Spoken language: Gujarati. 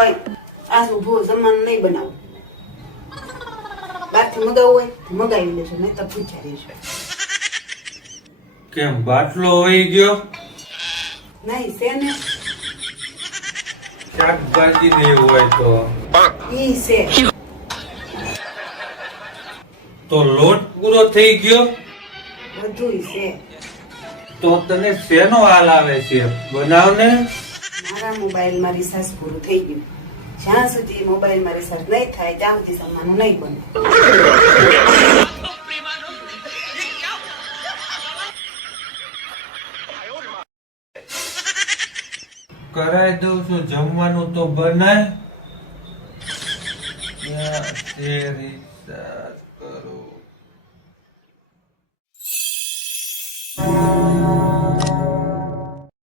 ઓય આ ઉભો જમવાનું નહીં બનાવું. બહારથી મગાવું હોય તો મગાવી લેજો, નહીં તો પૂછ્યા રહેશો. કેમ બાટલો વહી ગયો? નહીં છે ને, શાકભાજી નહીં હોય ઈ છે. તો લોટ પૂરો થઈ ગયો બધુંય છે. તો તને શેનો હાલ આવે છે? બનાવ ને. મારા મોબાઈલમાં રિચાર્જ પૂરું થઈ ગયું. જ્યાં સુધી મોબાઈલમાં રિચાર્જ નહીં થાય ત્યાં સુધી જમવાનું નહીં બને. કરાઈ દઉં છું, જમવાનું તો બનાય. ક્યાં છે રિચાર્જ?